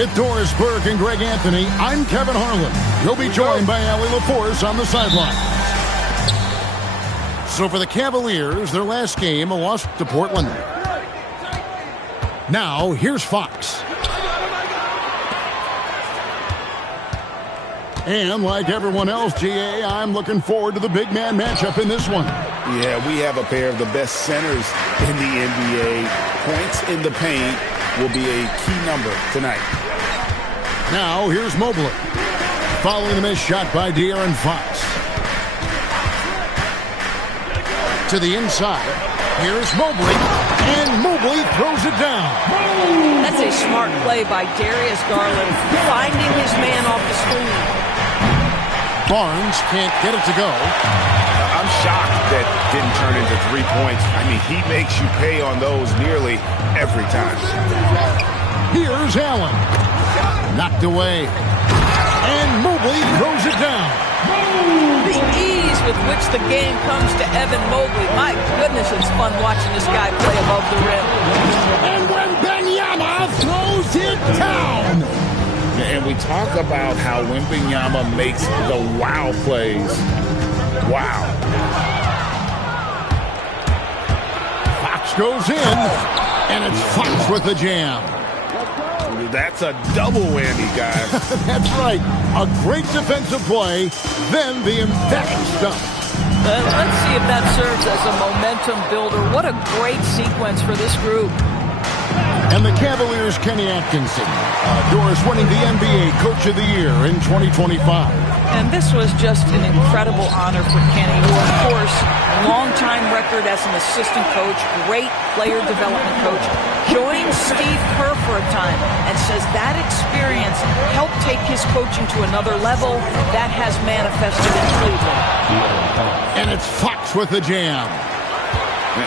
With Doris Burke and Greg Anthony, I'm Kevin Harlan. You'll be joined by Allie LaForce on the sideline. So for the Cavaliers, their last game, a loss to Portland. Now, here's Fox. And like everyone else, GA, I'm looking forward to the big man matchup in this one. Yeah, we have a pair of the best centers in the NBA. Points in the paint will be a key number tonight. Now, here's Mobley. Following the missed shot by De'Aaron Fox. To the inside. Here's Mobley. And Mobley throws it down. That's a smart play by Darius Garland, finding his man off the screen. Barnes can't get it to go. I'm shocked that didn't turn into 3 points. I mean, he makes you pay on those nearly every time. Here's Allen. Knocked away. And Mobley throws it down. The ease with which the game comes to Evan Mobley. My goodness, it's fun watching this guy play above the rim. And when Wembanyama throws it down. And we talk about how Wembanyama makes the wow plays. Wow. Fox goes in, and it's Fox with the jam. That's a double whammy, guys. That's right. A great defensive play, then the emphatic stuff. Let's see if that serves as a momentum builder. What a great sequence for this group. And the Cavaliers' Kenny Atkinson. Doris winning the NBA Coach of the Year in 2025. And this was just an incredible honor for Kenny, who, of course, long-time record as an assistant coach, great player development coach, joined Steve Kerr for a time and says that experience helped take his coaching to another level. That has manifested in Cleveland. And it's Fox with the jam.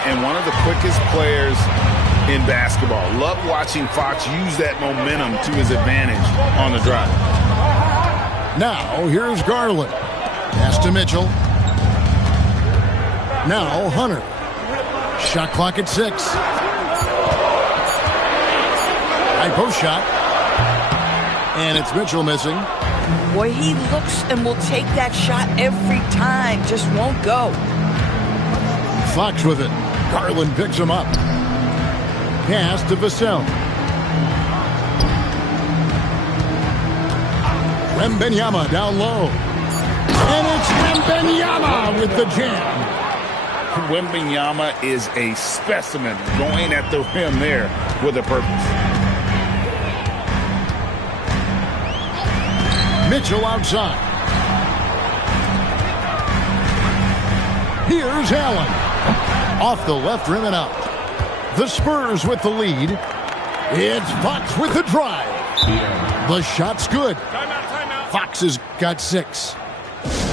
And one of the quickest players in basketball. Love watching Fox use that momentum to his advantage on the drive. Now, here's Garland. Pass to Mitchell. Now, Hunter. Shot clock at 6. High post shot. And it's Mitchell missing. Boy, he looks and will take that shot every time. Just won't go. Fox with it. Garland picks him up. Pass to Vassell. Wembanyama down low. And it's Wembanyama with the jam. Wembanyama is a specimen going at the rim there with a purpose. Mitchell outside. Here's Allen. Off the left rim and out. The Spurs with the lead. It's Fox with the drive. The shot's good. Fox has got 6.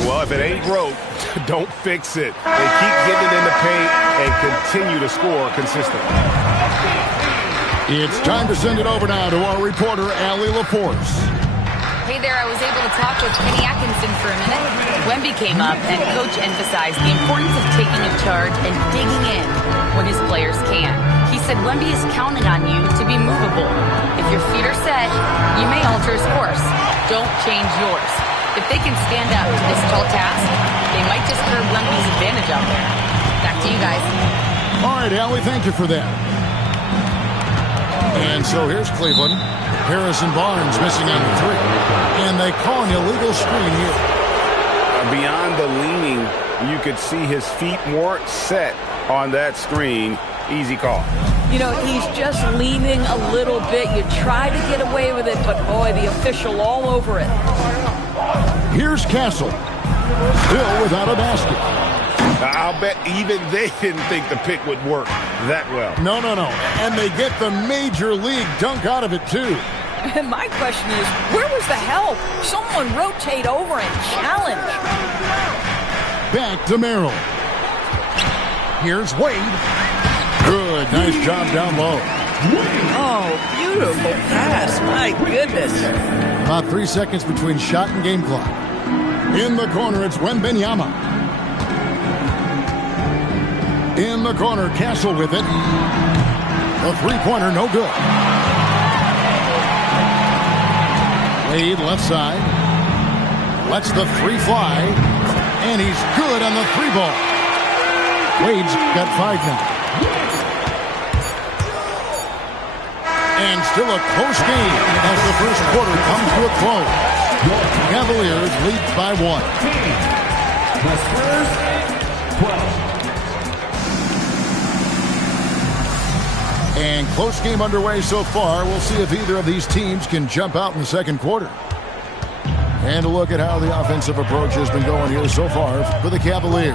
Well, if it ain't broke, don't fix it. They keep getting it in the paint and continue to score consistently. It's time to send it over now to our reporter, Allie LaForce. Hey there, I was able to talk with Kenny Atkinson for a minute. Wemby came up and Coach emphasized the importance of taking a charge and digging in when his players can. He said Wemby is counting on you to be movable. If your feet are set, you may alter his course. Don't change yours. If they can stand up to this tall task, they might just curb Wemby's advantage out there. Back to you guys. All right, Allie, thank you for that. And so here's Cleveland. Harrison Barnes missing on the 3. And they call an illegal screen here. Beyond the leaning, you could see his feet weren't set on that screen. Easy call. You know, he's just leaning a little bit. You try to get away with it, but boy, the official all over it. Here's Castle. Still without a basket. I'll bet even they didn't think the pick would work that well. No. And they get the major league dunk out of it, too. And my question is, where was the help? Someone rotate over and challenge. Back to Merrill. Here's Wade. Good. Nice job down low. Oh, beautiful pass. My goodness. About 3 seconds between shot and game clock. In the corner, it's Wembanyama. In the corner, Castle with it. The three-pointer, no good. Wade left side. Lets the three fly. And he's good on the three ball. Wade's got 5 now. And still a close game as the first quarter comes to a close. Cavaliers lead by 1. The Spurs 12. And close game underway so far. We'll see if either of these teams can jump out in the second quarter. And a look at how the offensive approach has been going here so far for the Cavaliers.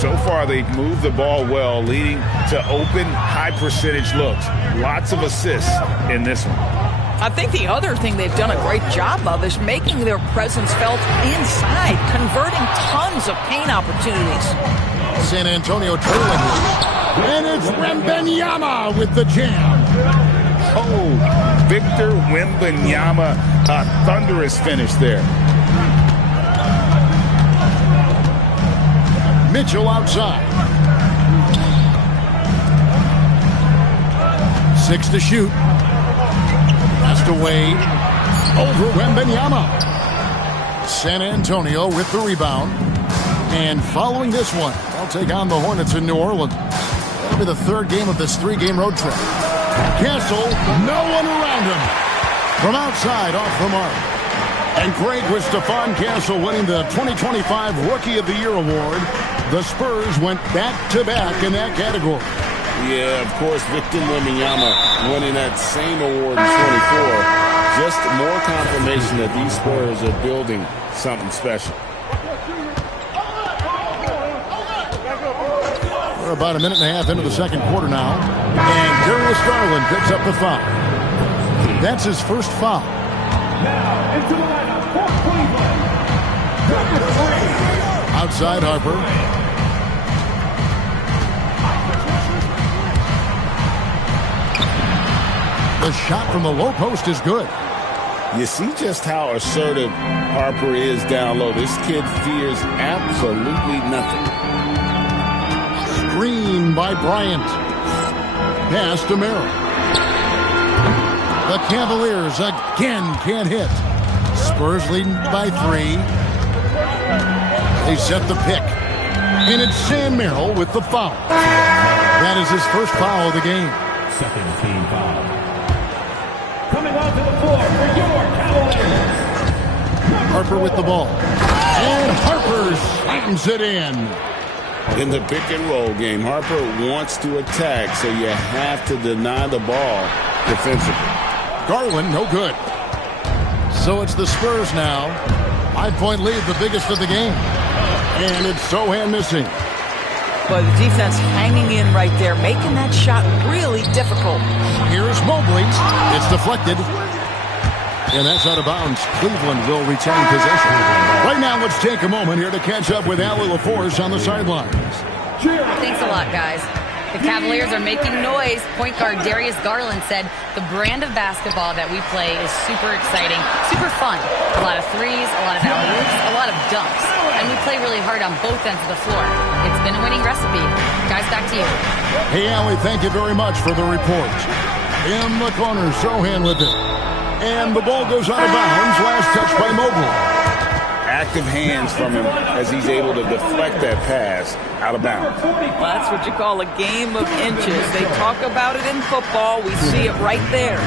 So far, they've moved the ball well, leading to open, high-percentage looks. Lots of assists in this one. I think the other thing they've done a great job of is making their presence felt inside, converting tons of paint opportunities. San Antonio trailing. And it's Wembanyama with the jam. Oh, Victor Wembanyama, a thunderous finish there. Mitchell outside. 6 to shoot. Pass to Wade. Over Wembanyama. San Antonio with the rebound. And following this one, they'll take on the Hornets in New Orleans. That'll be the 3rd game of this 3-game road trip. Castle, no one around him. From outside, off the mark. And great with Stephon Castle winning the 2025 Rookie of the Year award. The Spurs went back-to-back in that category. Yeah, of course, Victor Wembanyama winning that same award in 24. Just more confirmation that these Spurs are building something special. We're about a minute and a half into the second quarter now. And Darius Garland picks up the foul. That's his first foul. Now into the lineup for Cleveland. Number 3. Outside Harper. The shot from the low post is good. You see just how assertive Harper is down low. This kid fears absolutely nothing. Screen by Bryant. Pass to Merrill. The Cavaliers again can't hit. Spurs leading by 3. They set the pick. And it's Sam Merrill with the foul. That is his first foul of the game. Second team foul. Coming onto the floor for your Cavaliers. Harper with the ball. And Harper slams it in. In the pick and roll game, Harper wants to attack, so you have to deny the ball defensively. Garland, no good. So it's the Spurs now. 5-point lead, the biggest of the game. And it's Sohan missing. But the defense hanging in right there, making that shot really difficult. Here's Mobley. It's deflected. And that's out of bounds. Cleveland will retain possession. Right now, let's take a moment here to catch up with Allie LaForce on the sidelines. Thanks a lot, guys. The Cavaliers are making noise. Point guard Darius Garland said the brand of basketball that we play is super exciting, super fun. A lot of threes, a lot of alley-oops, a lot of dunks. And we play really hard on both ends of the floor. It's been a winning recipe. Guys, back to you. Hey, Allie, thank you very much for the report. In the corner, Sohan with it. And the ball goes out of bounds. Last touch by Mobley. Active hands from him as he's able to deflect that pass out of bounds. Well, that's what you call a game of inches. They talk about it in football. We see it right there.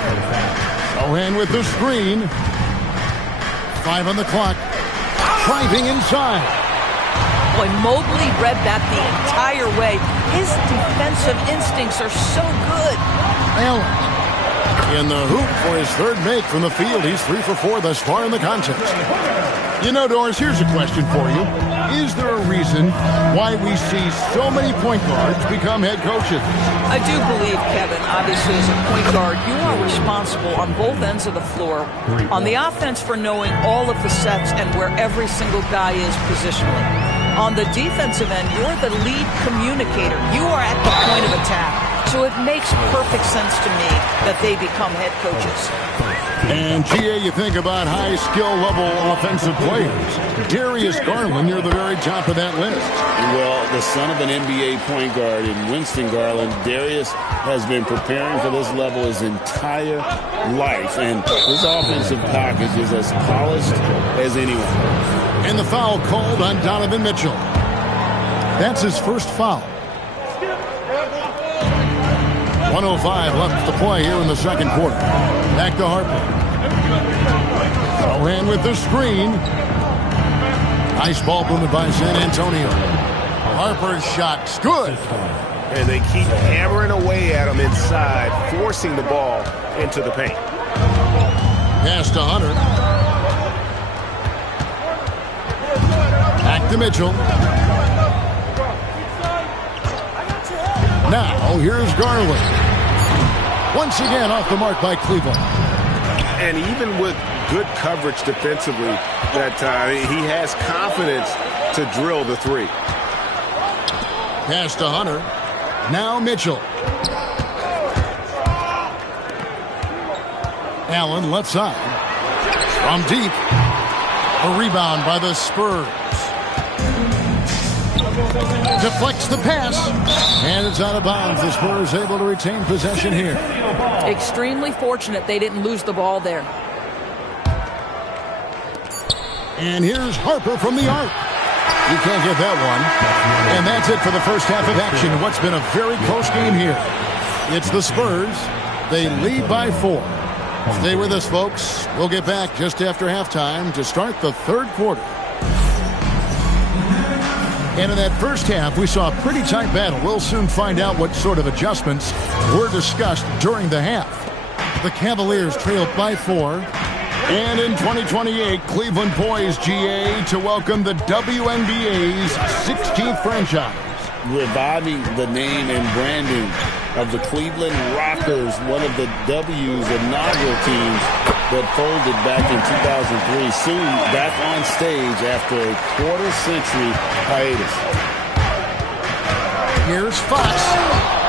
Sohan with the screen. 5 on the clock. Driving inside. Boy, Mobley read that the entire way. His defensive instincts are so good. Allen in the hoop for his 3rd make from the field. He's 3 for 4 thus far in the contest. You know, Doris, here's a question for you. Is there a reason why we see so many point guards become head coaches? I do believe, Kevin, obviously as a point guard, you are responsible on both ends of the floor. On the offense for knowing all of the sets and where every single guy is positionally. On the defensive end, you're the lead communicator. You are at the point of attack. So So it makes perfect sense to me that they become head coaches. And, G.A., you think about high skill level offensive players. Darius Garland near the very top of that list. Well, the son of an NBA point guard in Winston Garland, Darius has been preparing for this level his entire life. And his offensive package is as polished as anyone. And the foul called on Donovan Mitchell. That's his first foul. 1:05 left to play here in the second quarter. Back to Harper. Sohan with the screen. Nice ball movement by San Antonio. Harper's shot's good. And they keep hammering away at him inside, forcing the ball into the paint. Pass to Hunter. Back to Mitchell. Now, here's Garland. Once again, off the mark by Cleveland. And even with good coverage defensively that time, he has confidence to drill the three. Pass to Hunter. Now Mitchell. Allen left side. From deep. A rebound by the Spurs. Deflects the pass. And it's out of bounds. The Spurs able to retain possession here. Extremely fortunate they didn't lose the ball there. And here's Harper from the arc. You can't get that one. And that's it for the first half of action. What's been a very close game here. It's the Spurs. They lead by 4. Stay with us, folks. We'll get back just after halftime to start the third quarter. And in that first half, we saw a pretty tight battle. We'll soon find out what sort of adjustments were discussed during the half. The Cavaliers trailed by 4. And in 2028, Cleveland poised, GA, to welcome the WNBA's 16th franchise. Reviving the name and branding of the Cleveland Rockers, one of the W's inaugural teams that folded back in 2003, soon back on stage after a quarter-century hiatus. Here's Fox,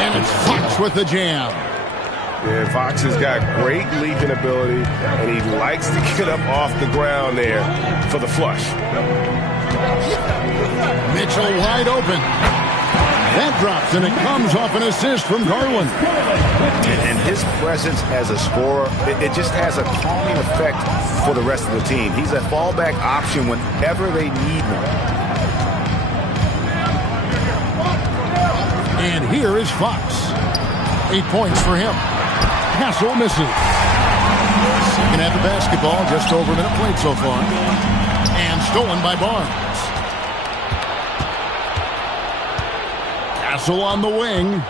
and it's Fox with the jam. Yeah, Fox has got great leaping ability, and he likes to get up off the ground there for the flush. Mitchell wide open. That drops, and it comes off an assist from Garland. And his presence as a scorer, it just has a calming effect for the rest of the team. He's a fallback option whenever they need one. And here is Fox. 8 points for him. Hassel misses. Second half of basketball, just over a minute played so far. And stolen by Barnes. Hassel on the wing.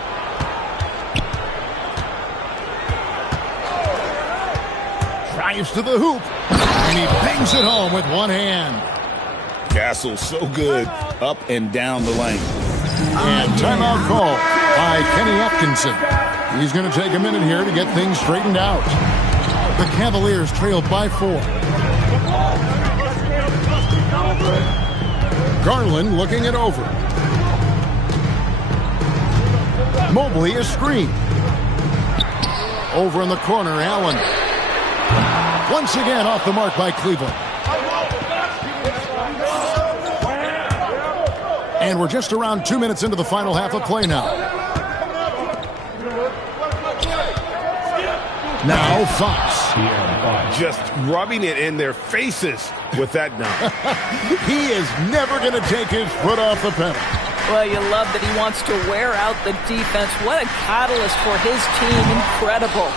Drives to the hoop. And he bangs it home with one hand. Castle so good up and down the lane. And timeout call by Kenny Atkinson. He's going to take a minute here to get things straightened out. The Cavaliers trailed by 4. Garland looking it over. Mobley a screen. Over in the corner, Allen. Once again off the mark by Cleveland. And we're just around 2 minutes into the final half of play now. Now Fox. Just rubbing it in their faces with that dunk. He is never going to take his foot off the pedal. Well, you love that he wants to wear out the defense. What a catalyst for his team. Incredible.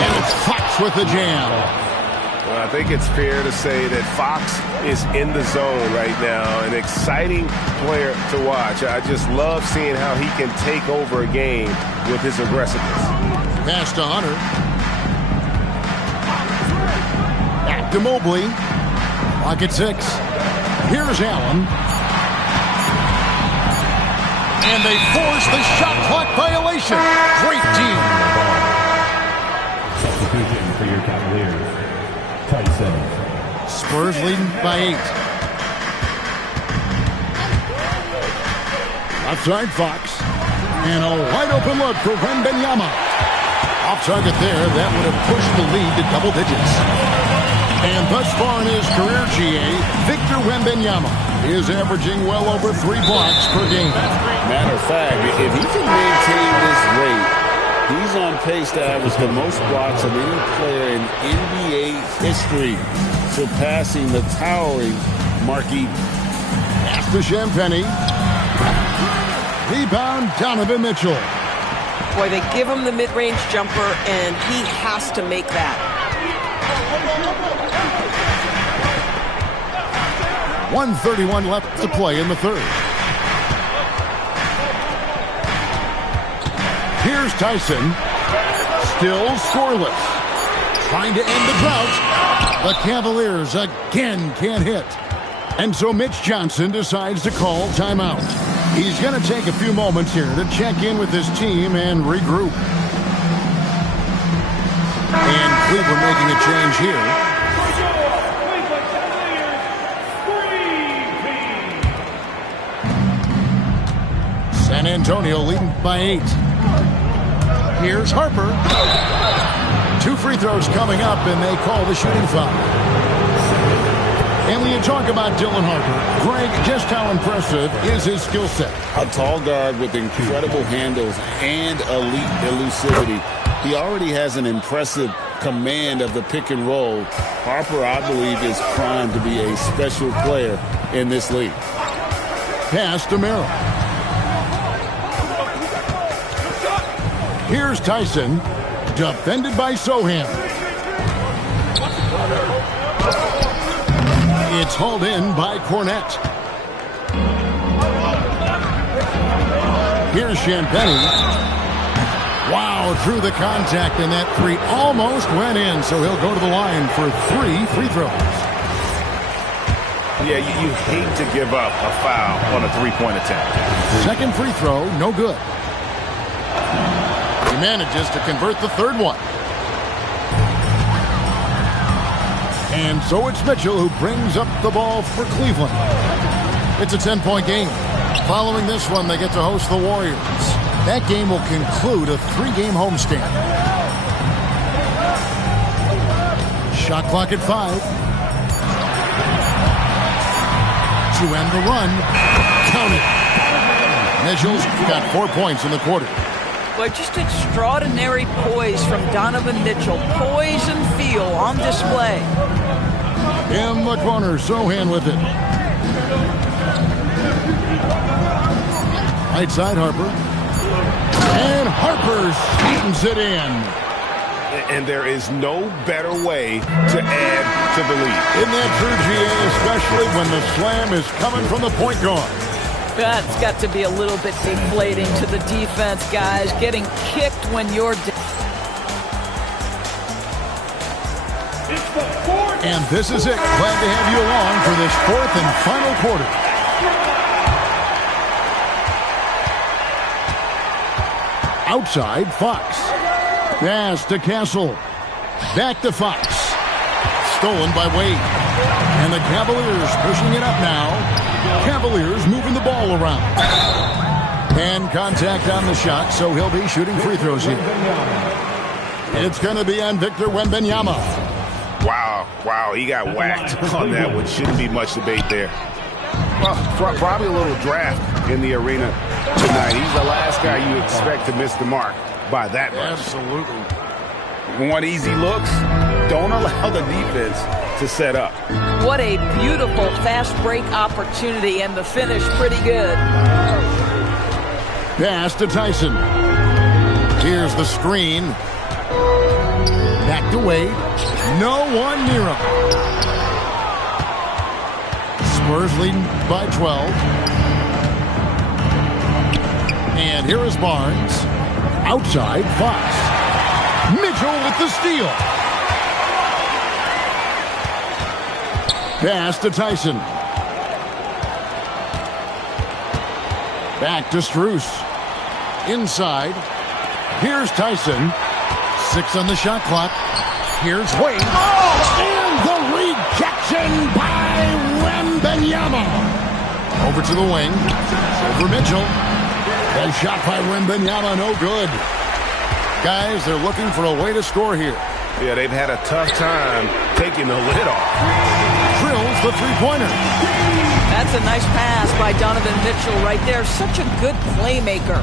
And it's Fox with the jam. Well, I think it's fair to say that Fox is in the zone right now. An exciting player to watch. I just love seeing how he can take over a game with his aggressiveness. Pass to Hunter. Back to Mobley. Clock at 6. Here's Allen. And they force the shot clock violation. Great team. Substitution for your Cavaliers. Tyson. Spurs leading by 8. Outside Fox. And a wide-open look for Wembanyama. Off target there. That would have pushed the lead to double digits. And thus far in his career, GA, Victor Wembanyama is averaging well over 3 blocks per game. Matter of fact, if he can maintain this rate, he's on pace to average the most blocks of any player in NBA history, surpassing the towering Marquis. Pass to Champagnie. Rebound, Donovan Mitchell. Boy, they give him the mid-range jumper, and he has to make that. 1:31 left to play in the third. Here's Tyson. Still scoreless. Trying to end the drought. The Cavaliers again can't hit. And so Mitch Johnson decides to call timeout. He's going to take a few moments here to check in with his team and regroup. And Cleveland making a change here. San Antonio leading by 8. Here's Harper. 2 free throws coming up, and they call the shooting foul. And when you talk about Dylan Harper, Greg, just how impressive is his skill set? A tall guard with incredible handles and elite elusivity. He already has an impressive command of the pick and roll. Harper, I believe, is primed to be a special player in this league. Pass to Merrill. Here's Tyson, defended by Sohan. It's hauled in by Cornette. Here's Champagnie. Wow, through the contact, and that 3 almost went in, so he'll go to the line for 3 free throws. Yeah, you hate to give up a foul on a 3-point attempt. Second free throw, no good. He manages to convert the third one. And so it's Mitchell who brings up the ball for Cleveland. It's a 10-point game. Following this one, they get to host the Warriors. That game will conclude a 3-game homestand. Shot clock at 5. To end the run. Count it. Mitchell's got 4 points in the quarter. Boy, just extraordinary poise from Donovan Mitchell. Poise and feel on display. In the corner, Sohan with it. Right side, Harper. And Harper slams it in. And there is no better way to add to the lead. Isn't that true, GA? Especially when the slam is coming from the point guard. That's got to be a little bit deflating to the defense, guys. Getting kicked when you're... And this is it. Glad to have you along for this 4th and final quarter. Outside, Fox. Pass to Castle. Back to Fox. Stolen by Wade. And the Cavaliers pushing it up now. Cavaliers moving the ball around. And contact on the shot, so he'll be shooting free throws here. It's going to be on Victor Wembanyama. Wow, he got whacked on that one. Shouldn't be much debate there. Well, probably a little draft in the arena tonight. He's the last guy you expect to miss the mark by that much. Absolutely. Want easy looks? Don't allow the defense to set up. What a beautiful fast break opportunity, and the finish pretty good. Pass to Tyson. Here's the screen. Back to Wade. No one near him. Spurs leading by 12. And here is Barnes. Outside, Fox. Mitchell with the steal. Pass to Tyson. Back to Strus. Inside. Here's Tyson. 6 on the shot clock. Here's Wade. And the rejection by Wembanyama. Over to the wing. Over Mitchell. The shot by Wembanyama, no good. Guys, they're looking for a way to score here. Yeah, they've had a tough time taking the lid off. Drills the three-pointer. That's a nice pass by Donovan Mitchell right there. Such a good playmaker.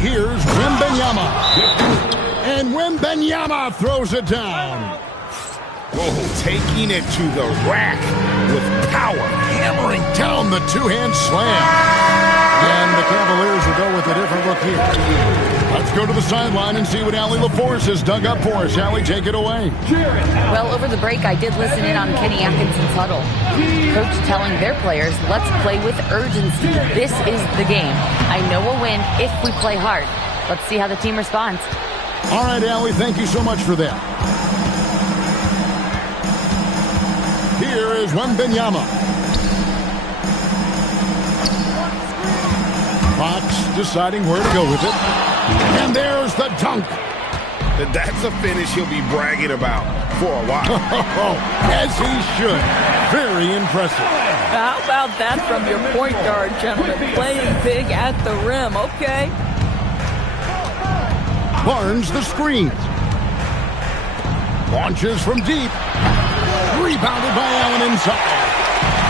Here's Wembanyama. And Wembanyama throws it down. Whoa, taking it to the rack with power. Hammering down the two-hand slam. And the Cavaliers will go with a different look here. Let's go to the sideline and see what Allie LaForce has dug up for us. Allie, take it away. Well, over the break, I did listen in on Kenny Atkinson's huddle. Coach telling their players, let's play with urgency. This is the game. I know we'll win if we play hard. Let's see how the team responds. All right, Allie, thank you so much for that. Here is Wembanyama. Fox deciding where to go with it. And there's the dunk. That's a finish he'll be bragging about for a while. As he should. Very impressive. How about that from your point guard, gentlemen? Playing big at the rim. Okay. Barnes the screen. Launches from deep. Rebounded by Allen inside.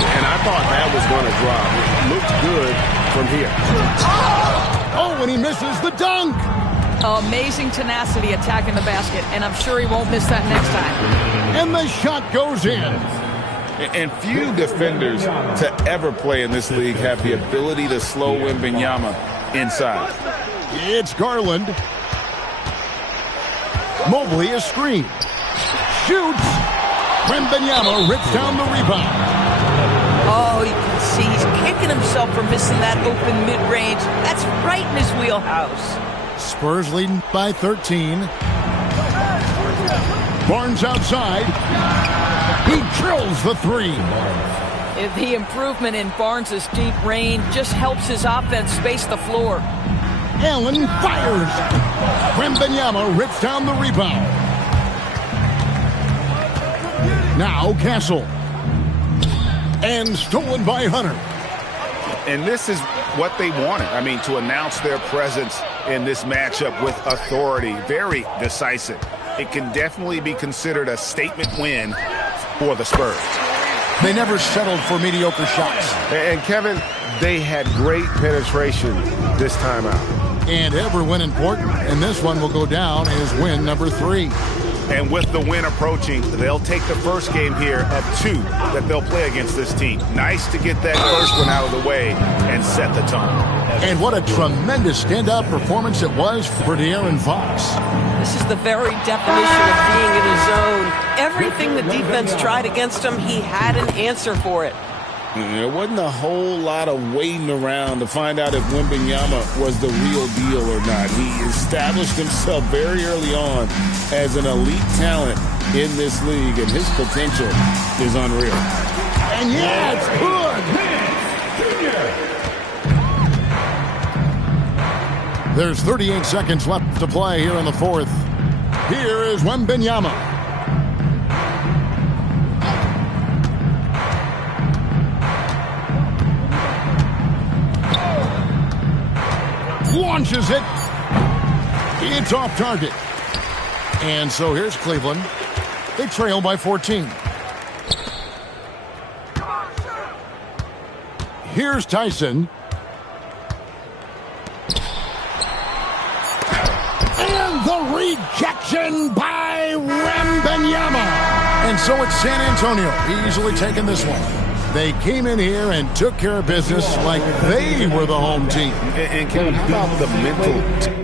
And I thought that was going to drop. It looked good from here. Oh, and he misses the dunk. Amazing tenacity attacking the basket, and I'm sure he won't miss that next time. And the shot goes in. And few defenders to ever play in this league have the ability to slow Wembanyama inside. It's Garland. Mobley is screened. Shoots. Wembanyama rips down the rebound. Oh, you can see he's kicking himself for missing that open mid-range. That's right in his wheelhouse. Spurs leading by 13. Barnes outside. He drills the three. The improvement in Barnes' deep range just helps his offense space the floor. Allen fires. Wembanyama rips down the rebound. Now Castle. And stolen by Hunter. And this is what they wanted. I mean, to announce their presence in this matchup with authority. Very decisive. It can definitely be considered a statement win for the Spurs. They never settled for mediocre shots. And Kevin, they had great penetration this time out. And every win important. And this one will go down as win number 3. And with the win approaching, they'll take the first game here of 2 that they'll play against this team. Nice to get that first one out of the way and set the tone. And what a tremendous standout performance it was for De'Aaron Fox. This is the very definition of being in his zone. Everything the defense tried against him, he had an answer for it. There wasn't a whole lot of waiting around to find out if Wembanyama was the real deal or not. He established himself very early on as an elite talent in this league, and his potential is unreal. And yeah, it's good. There's 38 seconds left to play here in the fourth. Here is Wembanyama. Launches it. It's off target. And so here's Cleveland. They trail by 14. Here's Tyson. And the rejection by Wembanyama. And so it's San Antonio easily taking this one. They came in here and took care of business like they were the home team. And Kevin, how about the mental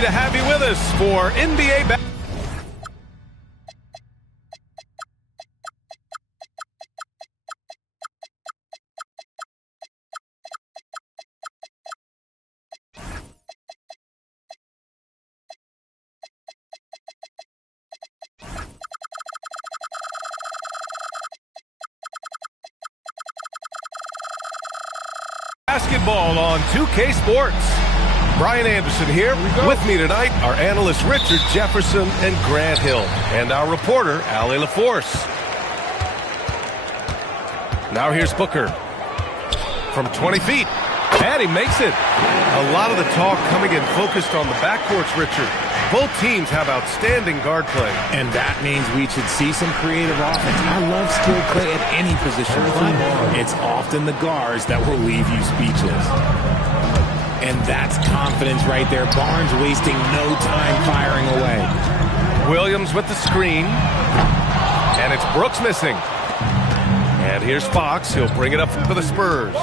happy to have you with us for NBA basketball. Basketball on 2K Sports. Brian Anderson here. With me tonight, our analysts Richard Jefferson and Grant Hill, and our reporter, Allie LaForce. Now here's Booker from 20 feet, and he makes it. A lot of the talk coming in focused on the backcourts, Richard. Both teams have outstanding guard play. And that means we should see some creative offense. I love skill play at any position, but it's often the guards that will leave you speechless. And that's confidence right there. Barnes wasting no time firing away. Williams with the screen. And it's Brooks missing. And here's Fox. He'll bring it up for the Spurs.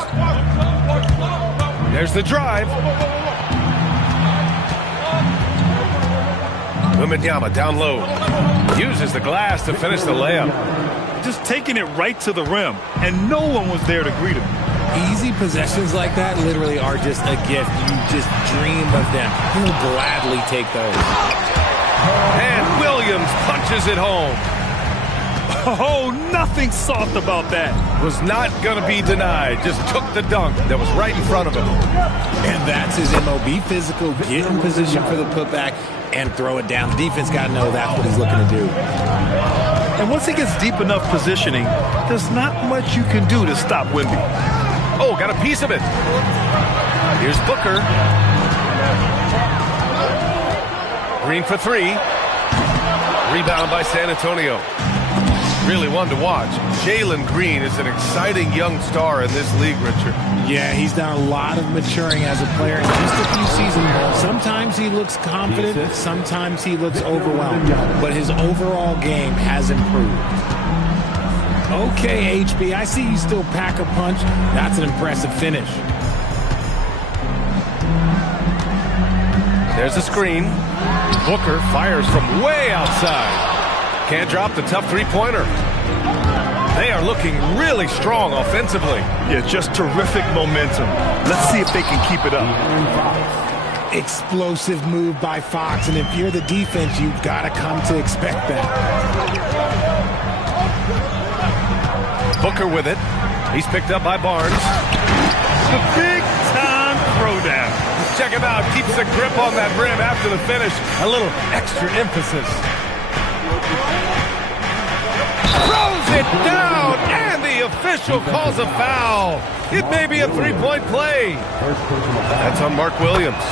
There's the drive. Wembanyama down low. Uses the glass to finish the layup. Just taking it right to the rim, and no one was there to greet him. Easy possessions like that literally are just a gift. You just dream of them. You'll gladly take those. And Williams punches it home. Oh, nothing soft about that. Was not going to be denied. Just took the dunk that was right in front of him. And that's his MOB physical. Get in position for the putback and throw it down. The defense got to know that's what he's looking to do. And once he gets deep enough positioning, there's not much you can do to stop Wemby. Oh, got a piece of it. Here's Booker. Green for three. Rebound by San Antonio. Really one to watch. Jalen Green is an exciting young star in this league, Richard. Yeah, he's done a lot of maturing as a player in just a few seasons. Sometimes he looks confident, sometimes he looks overwhelmed, but his overall game has improved. Okay, HB, I see you still pack a punch. That's an impressive finish. There's a screen. Booker fires from way outside. Can't drop the tough three-pointer. They are looking really strong offensively. Yeah, just terrific momentum. Let's see if they can keep it up. Explosive move by Fox, and if you're the defense, you've got to come to expect that. Booker with it. He's picked up by Barnes. The big-time throwdown. Check him out. Keeps the grip on that rim after the finish. A little extra emphasis. Throws it down, and the official calls a foul. It may be a three-point play. That's on Mark Williams.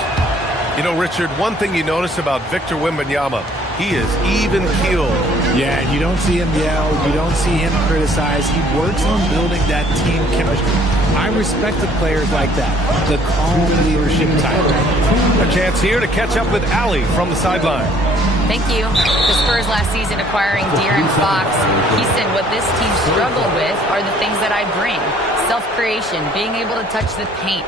You know, Richard, one thing you notice about Victor Wembanyama, he is even-keeled. Yeah, you don't see him yell. You don't see him criticize. He works on building that team chemistry. I respect the players like that, the calm leadership type. A chance here to catch up with Allie from the sideline. Thank you. The Spurs last season acquiring De'Aaron Fox. He said what this team struggled with are the things that I bring. Self-creation, being able to touch the paint,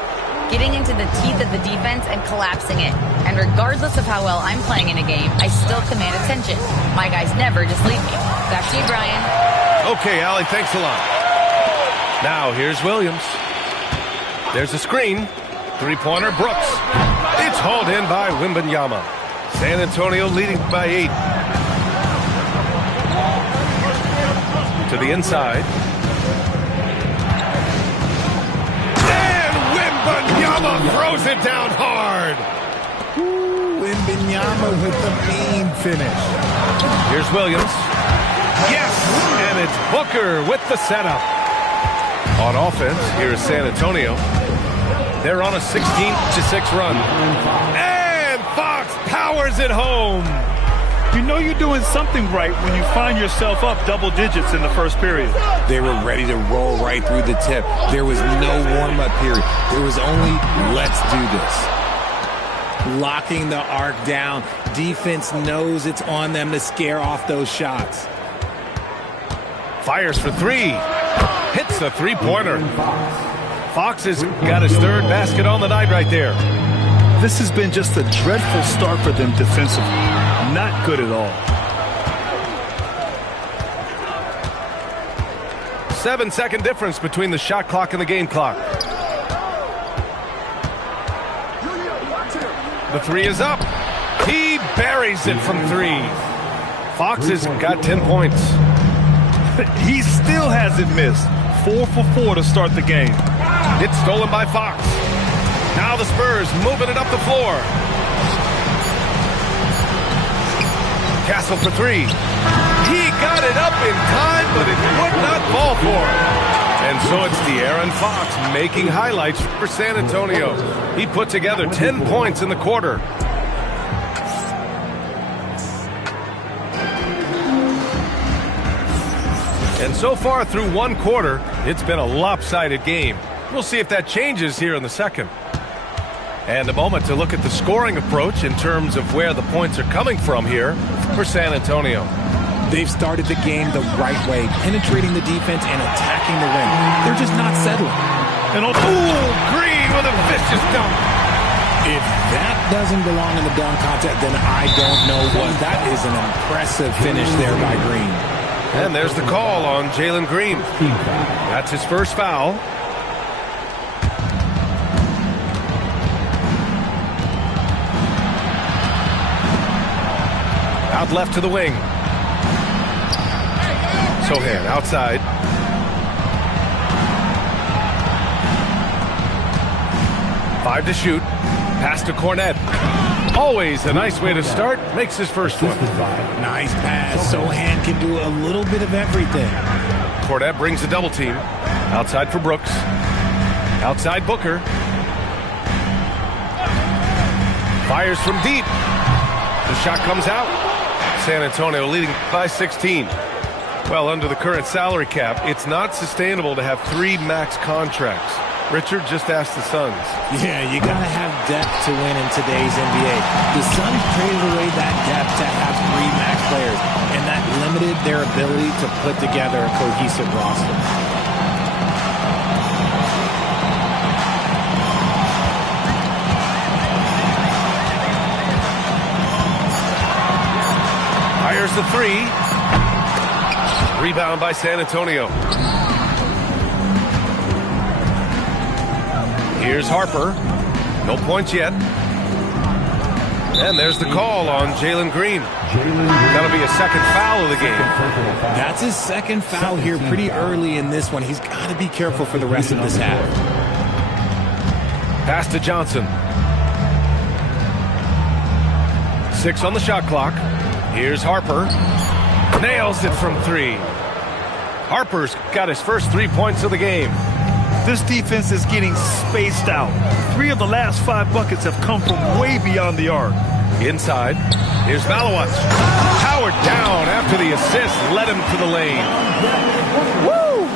getting into the teeth of the defense and collapsing it. And regardless of how well I'm playing in a game, I still command attention. My guys never just leave me. Back to you, Brian. Okay, Allie, thanks a lot. Now, here's Williams. There's a screen. Three-pointer, Brooks. It's hauled in by Wembanyama. San Antonio leading by 8. To the inside. And Wembanyama throws it down hard. Ooh, Wembanyama with the mean finish. Here's Williams. Yes, and it's Booker with the setup. On offense, here's San Antonio. They're on a 16-6 run. And Fox powers it home. You know you're doing something right when you find yourself up double digits in the first period. They were ready to roll right through the tip. There was no warm-up period. There was only, let's do this. Locking the arc down. Defense knows it's on them to scare off those shots. Fires for three. Hits the three-pointer. Fox has got his third basket on the night right there. This has been just a dreadful start for them defensively. Not good at all. 7-second difference between the shot clock and the game clock. The three is up. He buries it from three. Fox has got 10 points. He still hasn't missed. 4 for 4 to start the game. It's stolen by Fox. Now the Spurs moving it up the floor. Castle for three. He got it up in time, but it would not fall for him. And so it's De'Aaron Fox making highlights for San Antonio. He put together 10 points in the quarter. And so far through one quarter, it's been a lopsided game. We'll see if that changes here in the second. And a moment to look at the scoring approach in terms of where the points are coming from here for San Antonio. They've started the game the right way, penetrating the defense and attacking the rim. They're just not settling. And Green with a vicious dunk. If that doesn't belong in the dunk contest, then I don't know what. That is an impressive finish there by Green. And there's the call on Jalen Green. That's his first foul. Out left to the wing. Sohan outside. Five to shoot. Pass to Cornette. Always a nice way to start. Makes his first one. Nice pass. Sohan can do a little bit of everything. Cornette brings a double team. Outside for Brooks. Outside Booker. Fires from deep. The shot comes out. San Antonio leading by 16. Well, under the current salary cap, it's not sustainable to have 3 max contracts. Richard just asked the Suns. Yeah, you got to have depth to win in today's NBA. The Suns traded away that depth to have 3 max players, and that limited their ability to put together a cohesive roster. Fires the three. Rebound by San Antonio. Here's Harper. No points yet. And there's the call on Jalen Green. That'll be a second foul of the game. That's his second foul here pretty early in this one. He's got to be careful for the rest of this half. Pass to Johnson. 6 on the shot clock. Here's Harper. Nails it from 3. Harper's got his first 3 points of the game. This defense is getting spaced out. 3 of the last 5 buckets have come from way beyond the arc. Inside. Here's Malawat. Powered down after the assist led him to the lane. Woo!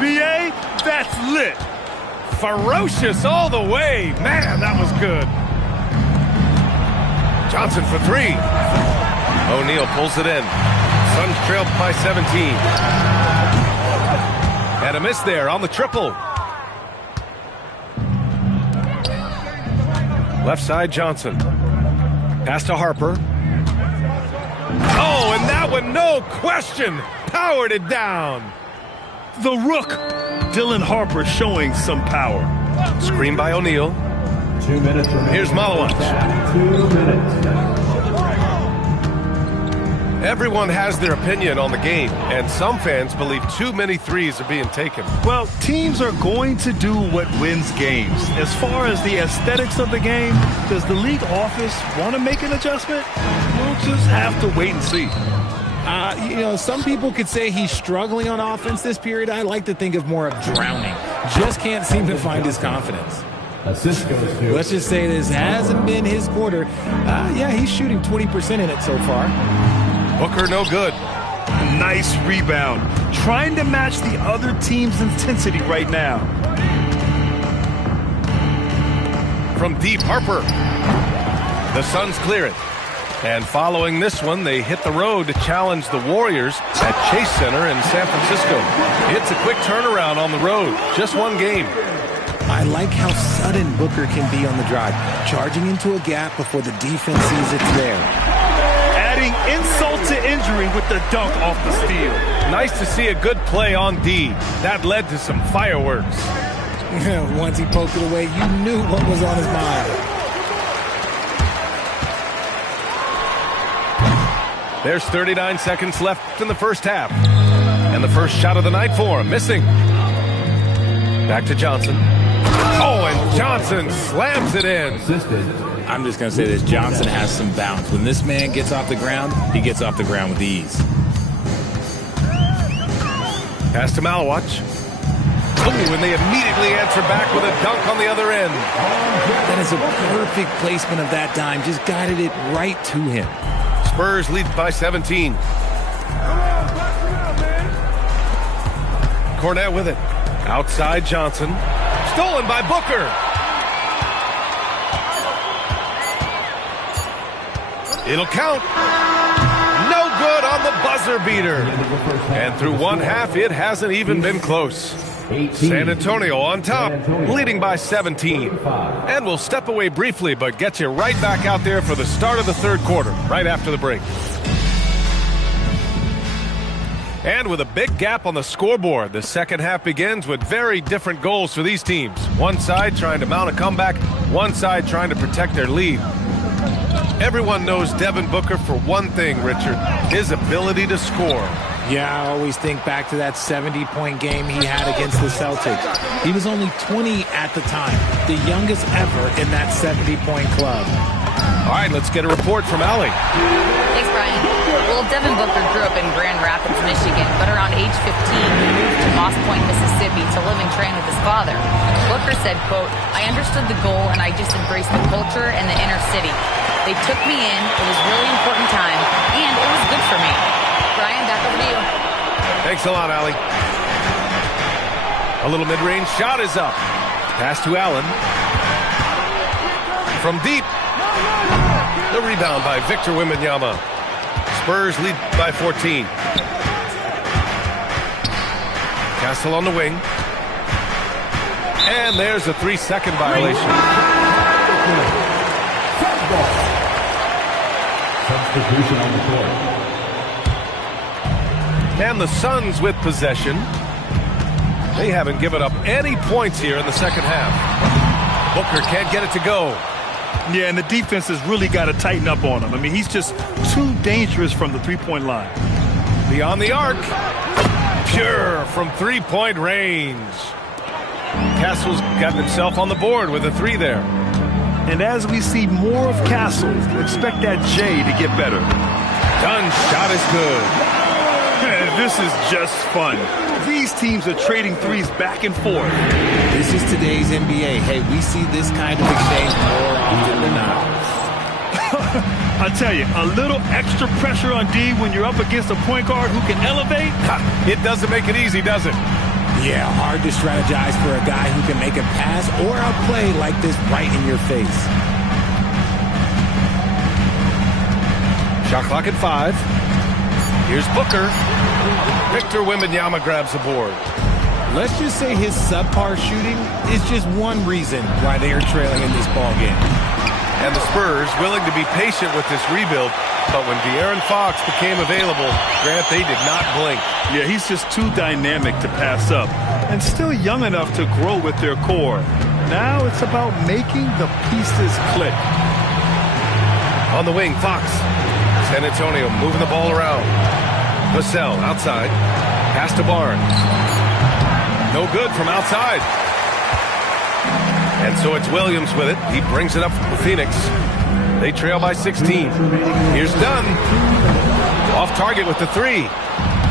B.A., that's lit. Ferocious all the way. Man, that was good. Johnson for 3. O'Neal pulls it in. Suns trailed by 17. And a miss there on the triple. Left side, Johnson. Pass to Harper. Oh, and that one, no question, powered it down. The Rook. Dylan Harper showing some power. Screen by O'Neal. 2 minutes remaining. Here's Malawat. 2 minutes. Everyone has their opinion on the game, and some fans believe too many threes are being taken. Well, teams are going to do what wins games. As far as the aesthetics of the game, does the league office want to make an adjustment? We'll just have to wait and see. Some people could say he's struggling on offense this period. I like to think of more of drowning. Just can't seem to find his confidence. Assist goes to. Let's just say this hasn't been his quarter. He's shooting 20% in it so far. Booker no good. Nice rebound. Trying to match the other team's intensity right now. From deep, Harper. The Suns clear it. And following this one, they hit the road to challenge the Warriors at Chase Center in San Francisco. It's a quick turnaround on the road. Just one game. I like how sudden Booker can be on the drive, charging into a gap before the defense sees it's there. Adding insult to injury with the dunk off the steal. Nice to see a good play on D. That led to some fireworks. Once he poked it away, you knew what was on his mind. There's 39 seconds left in the first half. And the first shot of the night for him, missing. Back to Johnson. Oh, and Johnson slams it in. I'm just going to say this. Johnson has some bounce. When this man gets off the ground, he gets off the ground with ease. Pass to Malawatch. Oh, and they immediately answer back with a dunk on the other end. That is a perfect placement of that dime. Just guided it right to him. Spurs lead by 17. Cornette with it. Outside Johnson. Stolen by Booker. It'll count. No good on the buzzer beater. And through one half, it hasn't even been close. San Antonio on top, leading by 17. And we'll step away briefly, but get you right back out there for the start of the third quarter, right after the break. And with a big gap on the scoreboard, the second half begins with very different goals for these teams. One side trying to mount a comeback, one side trying to protect their lead. Everyone knows Devin Booker for one thing, Richard, his ability to score. Yeah, I always think back to that 70-point game he had against the Celtics. He was only 20 at the time, the youngest ever in that 70-point club. All right, let's get a report from Allie. Thanks, Brian. Well, Devin Booker grew up in Grand Rapids, Michigan, but around age 15, he moved to Moss Point, Mississippi to live and train with his father. Booker said, quote, "I understood the goal and I just embraced the culture and the inner city. They took me in, it was a really important time, and it was good for me." Brian, back over to you. Thanks a lot, Allie. A little mid-range shot is up. Pass to Allen. From deep. The rebound by Victor Wembanyama. Spurs lead by 14. Castle on the wing. And there's a 3-second violation. Substitution on the court. And the Suns with possession. They haven't given up any points here in the second half. Booker can't get it to go. Yeah, and the defense has really got to tighten up on him. I mean, he's just too dangerous from the three-point line. Beyond the arc. Pure from three-point range. Castle's got himself on the board with a 3 there. And as we see more of Castle, expect that J to get better. Done. Shot is good. This is just fun. These teams are trading threes back and forth. This is today's NBA. Hey, we see this kind of exchange more often than not. I tell you, a little extra pressure on D when you're up against a point guard who can elevate. It doesn't make it easy, does it? Yeah, hard to strategize for a guy who can make a pass or a play like this right in your face. Shot clock at 5. Here's Booker. Victor Wembanyama grabs the board. Let's just say his subpar shooting is just one reason why they are trailing in this ball game. And the Spurs willing to be patient with this rebuild, but when De'Aaron Fox became available, Grant, they did not blink. Yeah, he's just too dynamic to pass up and still young enough to grow with their core. Now it's about making the pieces click. On the wing, Fox. San Antonio moving the ball around. Vassell outside. Pass to Barnes. No good from outside. And so it's Williams with it. He brings it up for Phoenix. They trail by 16. Here's Dunn. Off target with the 3.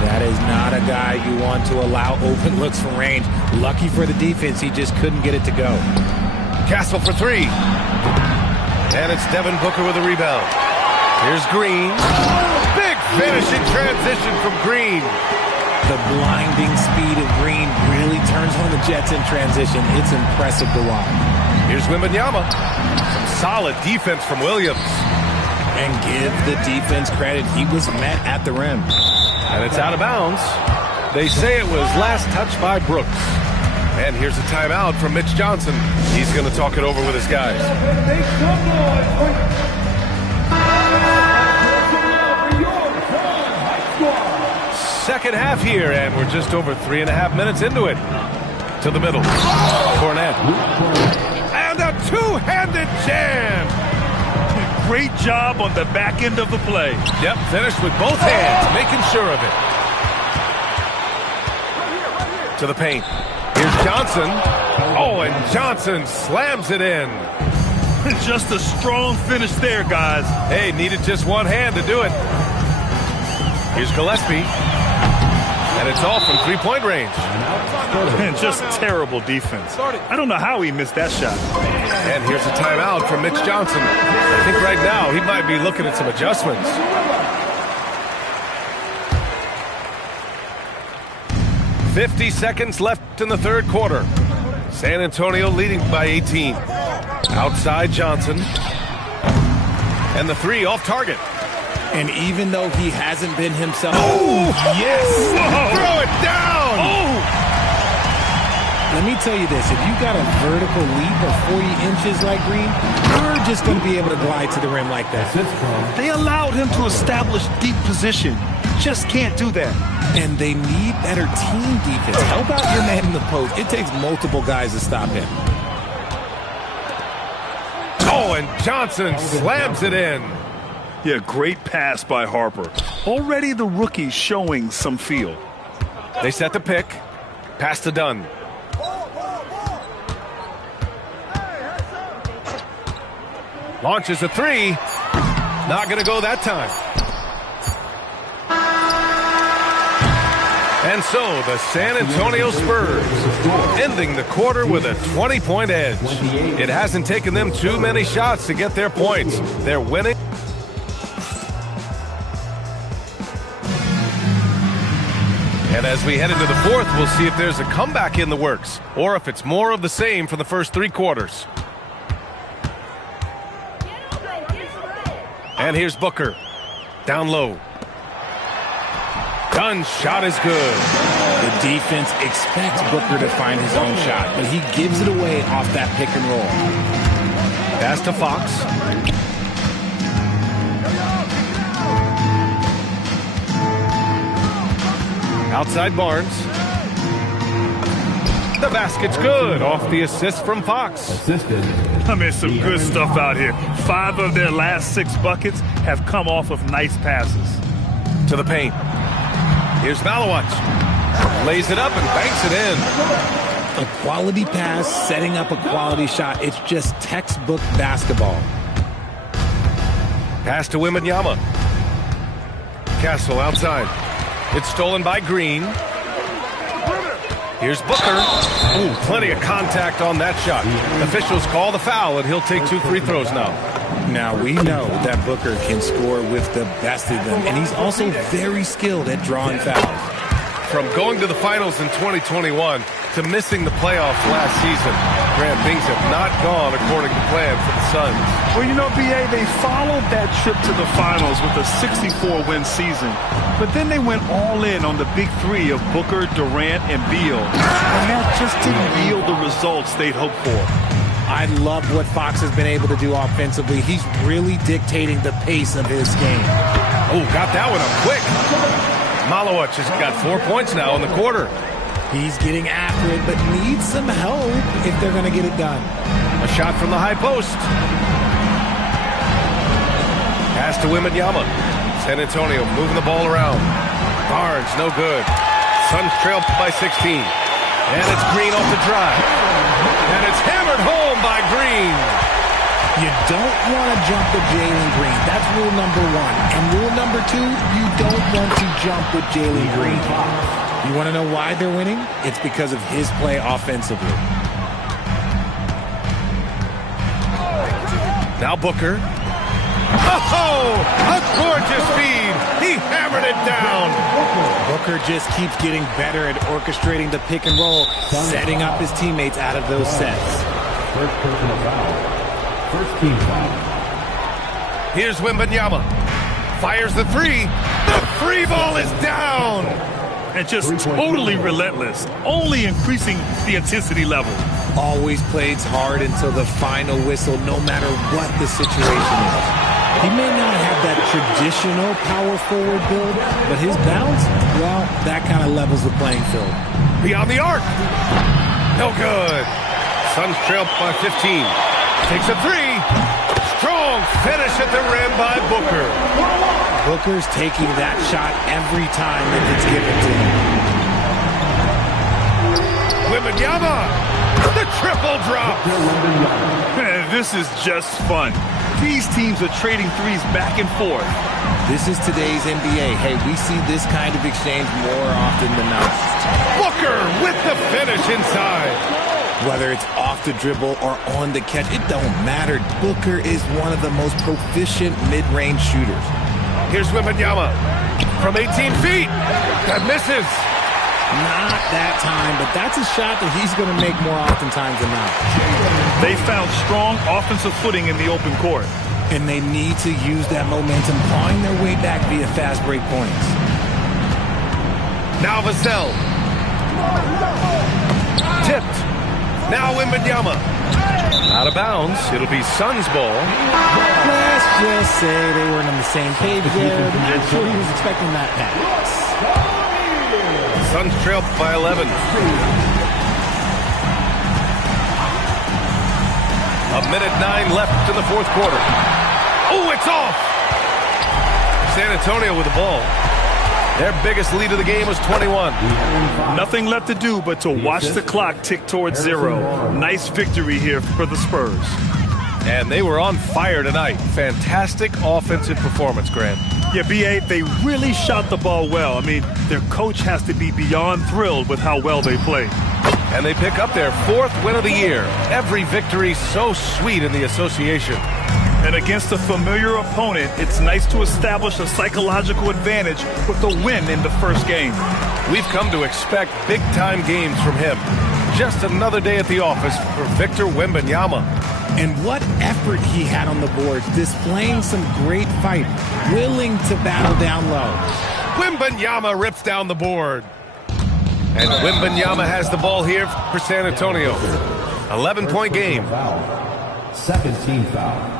That is not a guy you want to allow open looks from range. Lucky for the defense, he just couldn't get it to go. Castle for 3. And it's Devin Booker with a rebound. Here's Green. Big finish in transition from Green. The blinding speed of Green really turns on the Jets in transition. It's impressive to watch. Here's Wembanyama. Some solid defense from Williams. And give the defense credit. He was met at the rim. And it's out of bounds. They say it was last touched by Brooks. And here's a timeout from Mitch Johnson. He's going to talk it over with his guys. Second half here, and we're just over 3.5 minutes into it. To the middle. Cornette. And a two-handed jam. Great job on the back end of the play. Yep, finished with both hands, making sure of it. To the paint. Here's Johnson. Oh, and Johnson slams it in. Just a strong finish there, guys. Hey, needed just one hand to do it. Here's Gillespie. And it's all from three-point range. And just terrible defense. I don't know how he missed that shot. And here's a timeout from Mitch Johnson. I think right now he might be looking at some adjustments. "50 seconds left in the third quarter. San Antonio leading by 18. Outside Johnson. And the three off target. And even though he hasn't been himself... Oh, yes! Whoa. Throw it down! Oh! Let me tell you this. If you got a vertical leap of 40 inches like Green, you're just going to be able to glide to the rim like that. They allowed him to establish deep position. Just can't do that. And they need better team defense. Help out your man in the post. It takes multiple guys to stop him. Oh, and Johnson slams it in. Yeah, great pass by Harper. Already the rookie showing some feel. They set the pick. Pass to Dunn. Launches a three. Not going to go that time. And so the San Antonio Spurs ending the quarter with a 20-point edge. It hasn't taken them too many shots to get their points. They're winning. And as we head into the fourth, we'll see if there's a comeback in the works or if it's more of the same for the first three quarters. And here's Booker. Down low. Dunn's shot is good. The defense expects Booker to find his own shot, but he gives it away off that pick and roll. Pass to Fox. Outside Barnes. The basket's good off the assist from Fox. I mean, some good stuff out here. 5 of their last 6 buckets have come off of nice passes. To the paint. Here's Malawach. Lays it up and banks it in. A quality pass, setting up a quality shot. It's just textbook basketball. Pass to Wembanyama. Castle outside. It's stolen by Green. Here's Booker. Ooh, plenty of contact on that shot. Officials call the foul, and he'll take 2 free throws now. Now, we know that Booker can score with the best of them, and he's also very skilled at drawing fouls. From going to the finals in 2021 to missing the playoffs last season, Grant, things have not gone according to plan for the Suns. Well, you know, B.A., they followed that trip to the finals with a 64-win season. But then they went all in on the big three of Booker, Durant, and Beal. And that just didn't yield the results they'd hoped for. I love what Fox has been able to do offensively. He's really dictating the pace of his game. Oh, got that one up quick. Malawach has got 4 points now in the quarter. He's getting after it, but needs some help if they're going to get it done. A shot from the high post. Pass to Wembanyama. San Antonio moving the ball around. Barnes, no good. Suns trail by 16. And it's Green off the drive. And it's hammered home by Green. You don't want to jump with Jalen Green. That's rule number 1. And rule number 2, you don't want to jump with Jalen Green. You want to know why they're winning? It's because of his play offensively. Now Booker. Oh, a gorgeous feed. He hammered it down. Booker just keeps getting better at orchestrating the pick and roll, setting up his teammates out of those sets. First personal foul. First team foul. Here's Wembanyama. Fires the three. The free ball is down. and just totally relentless, only increasing the intensity level. Always plays hard until the final whistle, no matter what the situation is. He may not have that traditional power forward build, but his bounce, well, that kind of levels the playing field. Beyond the arc. No good. Suns trail by 15. Takes a three. Strong finish at the rim by Booker. Booker's taking that shot every time that it's given to him. Wembanyama, the triple drop. Man, this is just fun. These teams are trading threes back and forth. This is today's NBA. Hey, we see this kind of exchange more often than not. Booker with the finish inside. Whether it's off the dribble or on the catch, it don't matter. Booker is one of the most proficient mid-range shooters. Here's Wembanyama from 18 feet. That misses. Not that time, but that's a shot that he's going to make more oftentimes than not. They found strong offensive footing in the open court. And they need to use that momentum, clawing their way back via fast break points. Now Vassell. Tipped. Now Wembanyama. Out of bounds. It'll be Suns ball. Let's just say they weren't on the same page there. I'm sure he was expecting that pass. Suns trail by 11. A minute 9 left in the fourth quarter. Oh, it's off! San Antonio with the ball. Their biggest lead of the game was 21. Nothing left to do but to watch the clock tick towards 0. Nice victory here for the Spurs. And they were on fire tonight. Fantastic offensive performance, Grant. Yeah, B.A., they really shot the ball well. I mean, their coach has to be beyond thrilled with how well they played. And they pick up their 4th win of the year. Every victory so sweet in the association. And against a familiar opponent, it's nice to establish a psychological advantage with the win in the first game. We've come to expect big-time games from him. Just another day at the office for Victor Wembanyama. And what effort he had on the boards, displaying some great fight, willing to battle down low. Wembanyama rips down the board. And Wembanyama has the ball here for San Antonio. 11-point game. Second team foul.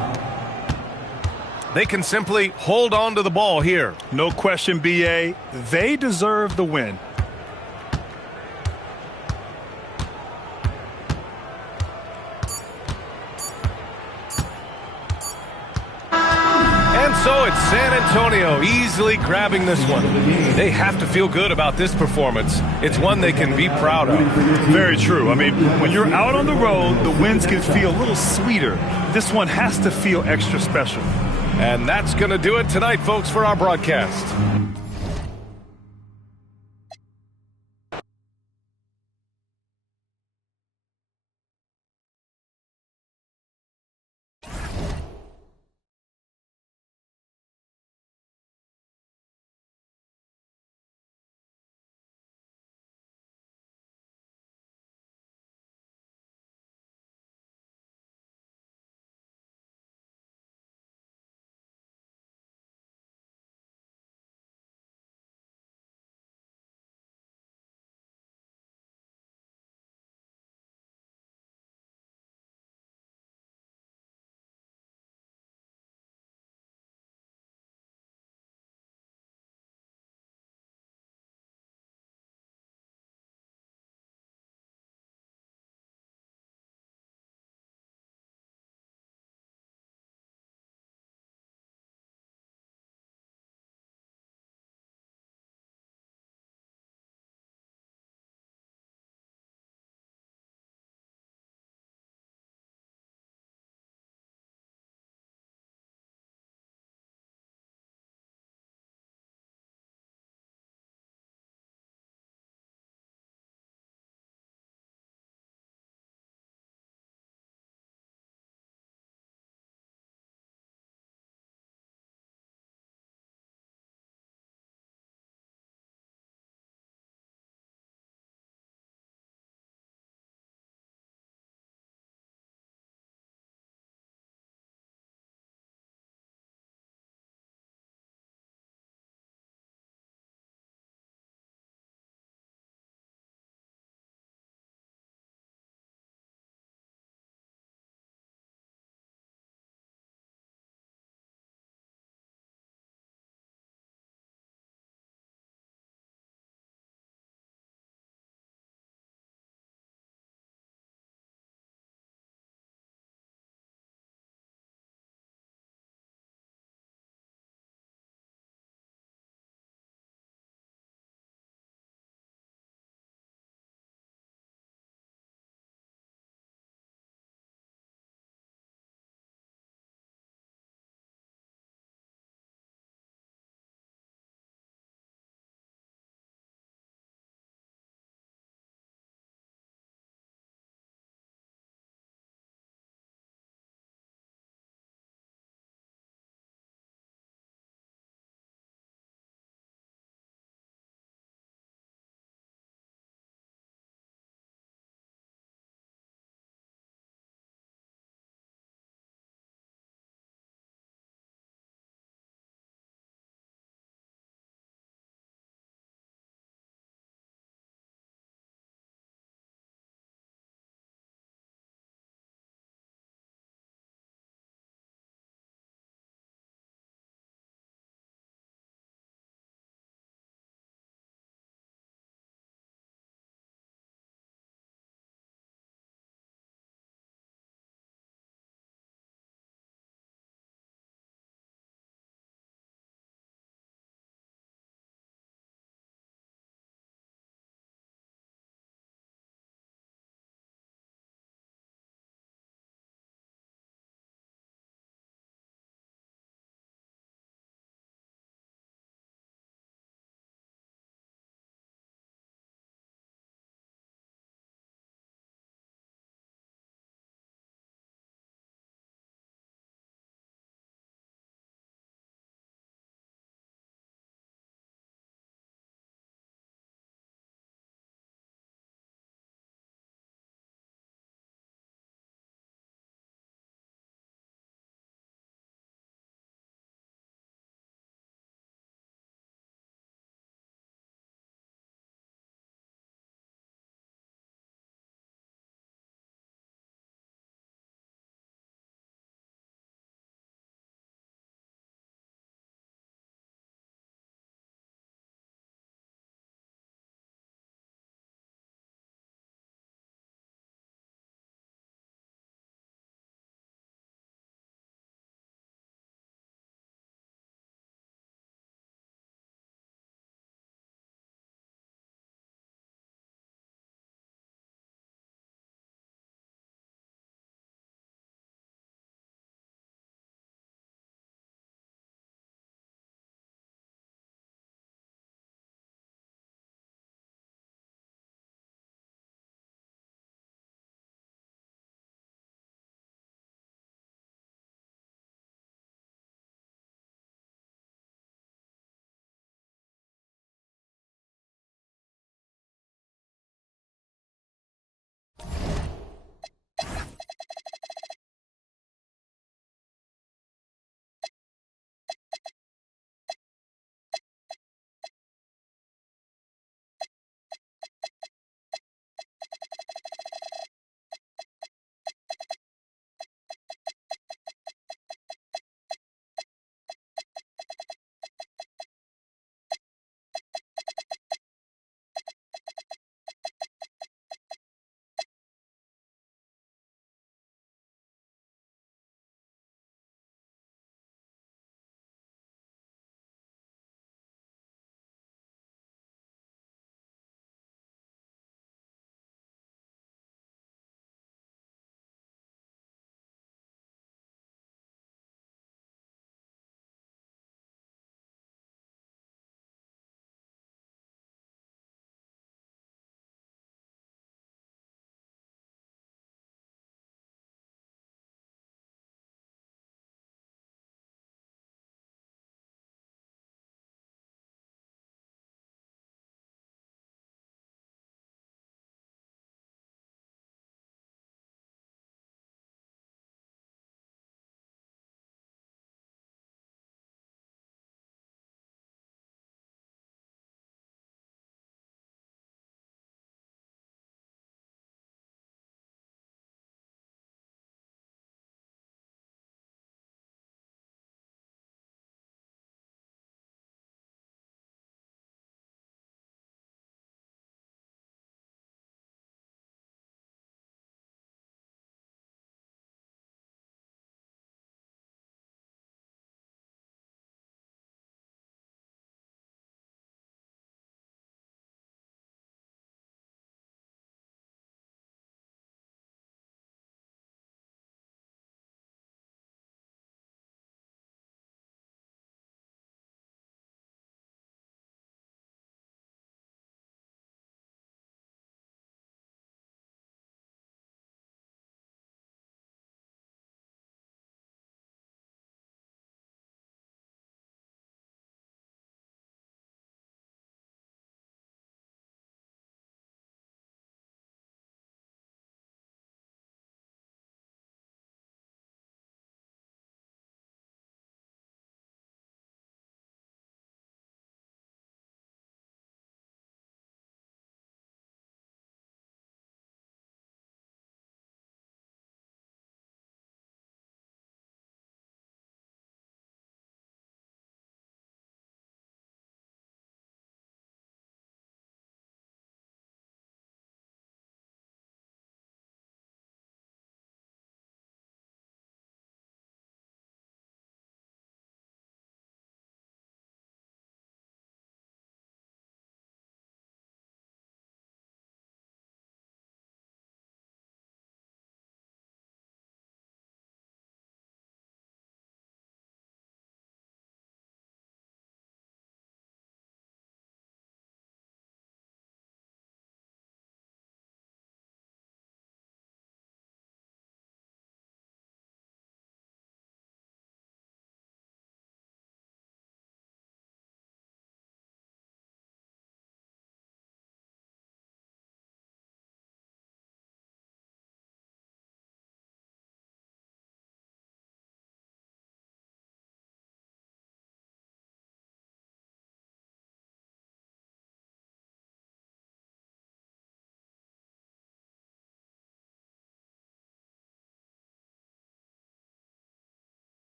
They can simply hold on to the ball here. No question, B.A., they deserve the win. And so it's San Antonio easily grabbing this one. They have to feel good about this performance. It's one they can be proud of. Very true. I mean, when you're out on the road, the wins can feel a little sweeter. This one has to feel extra special. And that's going to do it tonight, folks, for our broadcast.